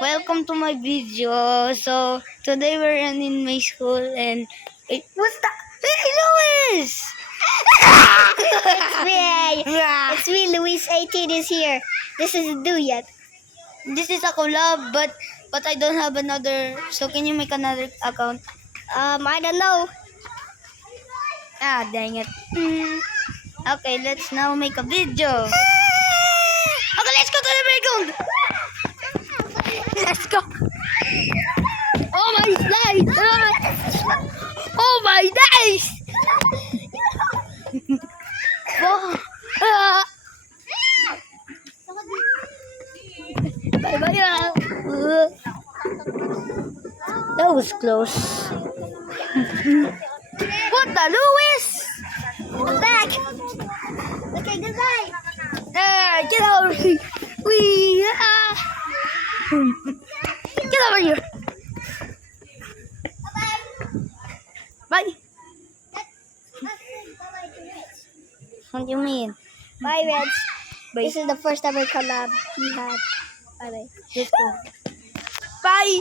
Welcome to my video. So today we're in my school and what's that? Hey, Louis! It's me, Luis 18 is here. This isn't due yet. This is a collab, but I don't have another. So can you make another account? I don't know. Ah, dang it. Okay, let's now make a video. Okay, let's go to the playground. Let's go. Oh my slide! Oh my dice! Oh, bye-bye. That was close. What the Louis? I'm back. Okay, goodbye. Get over here. Get over here. Bye. What do you mean? Bye, Reds. Bye. This is the first ever collab we had. Bye-bye. Let's go. Bye.